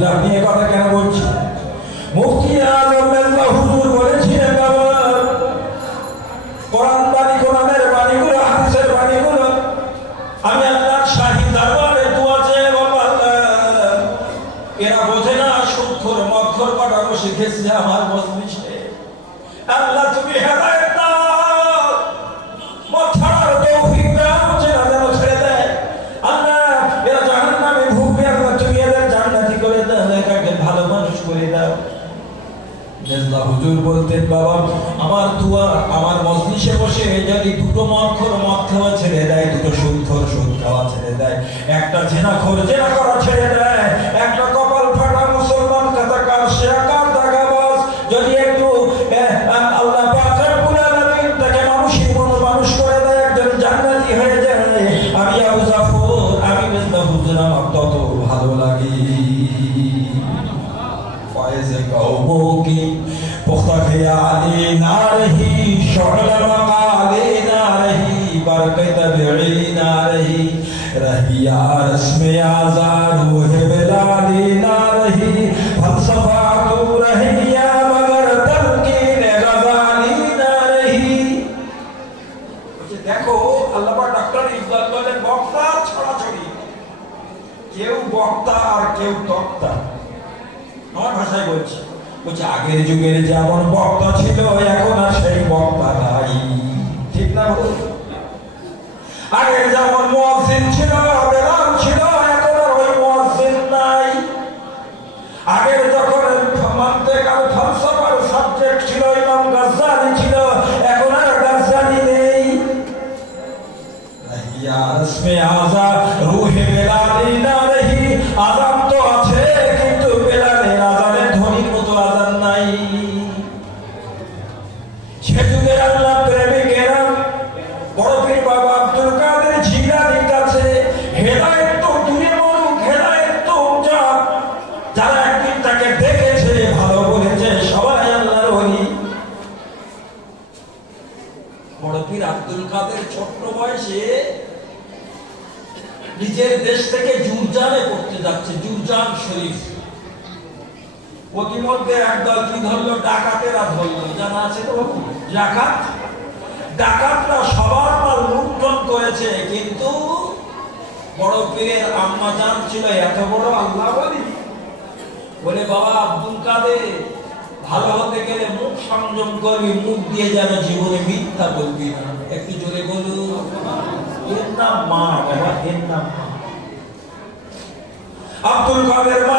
হুজুর আপনি এই কথা কেন বলছেন? মুফতি আজম মেজবা হুজুর বলেছিলেন বাবা, কোরআন বাণী, কোরআনের বাণীগুলো, হাদিসের বাণীগুলো আমি আল্লাহর শাহী দরবারে দোয়া চেয়ে বলবো, আল্লাহ এরা বোঝে না সুক্ষর মক্ষর কাটানো শিখেছে আমার মজলিসে, আল্লাহ তুমি হেদায়েত দাও, মক্ষরার তৌফিক দাও, যেন ছেড়ে দেয়। আল্লাহ এরা জাহান্নামে ভুগবে, আল্লাহ তুমি এদের জান্নাতি করে দাও, এটাকে ভালো মানুষ করে দাও। মেজবা হুজুর বলতেন বাবা আমার দোয়া আমার মজলিসে বসে যদি দুটো মক্ষর মদ খাওয়া ছেড়ে দেয়, দুটো সুদখোর সুদ খাওয়া ছেড়ে দেয়, একটা জেনাখোর জেনা করা ছেড়ে দেয়, একটা কপাল ফাটা মুসলমান কাতাকার শিয়াকার দাগাবাজ যদি একটু আল্লাহ পাক রব্বুল আলামিন তাকে মানুষের মতো মানুষ করে দেয়, একজন জান্নাতি হয়ে যায়, আমি আবু জাফর, আমি মেজবা হুজুর আমার তত ভালো লাগে। फैज़ कौमों की पुख्ता ख्याली ना रही, शुअला मकाली ना रही, बरकत तबई ना रही, रहिया रस्म आज़ाद रूह बिलाली ना रही, फलसफा तू रह गया मगर तलकीन गज़ाली ना रही। देखो अल्लाह पाक डॉक्टर इकबाल বলেন বক্তা ছড়াছড়ি, কেউ বক্তা আর কেউ তক্তা। আমার ভাষায় বলছি, বলছে আগের যুগের যেমন বক্তা ছিল এখন আর সেই বক্তা নাই, ঠিক না বল? আগের যেমন মুয়াজ্জিন ছিল, বেলাল ছিল, এখন আর ওই মুয়াজ্জিন নাই। আগের যখন মানতিক আর ফালসাফার সাবজেক্ট ছিল ইমাম গাজ্জালি ছিল, এখন আর গাজ্জালি নেই। রহিয়া রসমে আযা রূহে বেলালি না রহি, আযান তো আছে কিন্তু বেলালের আযানের ধ্বনির মতো আযান নাই। সে যুগের আল্লাহ প্রেমিকেরা বড় পীর বাবা আব্দুল কাদের জিলানীর কাছে হেদায়েত তো দূরে মরুক, হেদায়েত তো যাক, যারা একদিন তাকে দেখেছে ভালো বলেছে সবাই আল্লাহর ওলি। বড় পীর আব্দুল কাদের ছোট্ট বয়সে নিজের দেশ থেকে জুরজানে করতে যাচ্ছে, জুরজান শরীফ। প্রতিমধ্যে একদল কি ধরলো, ডাকাতেরা ধরলো, জানা আছে তো ডাকাত। ডাকাতরা সবার মাল লুণ্ঠন করেছে, কিন্তু বড় পীরের আম্মা জান ছিল এত বড় আল্লাহ বলি, বলে বাবা আব্দুল কাদের ভালো হতে গেলে মুখ সংযম করবি, মুখ দিয়ে যেন জীবনে মিথ্যা বলবি না। একটু জোরে বলুন, এর নাম মা বাবা, এর নাম মা। আব্দুল কাদের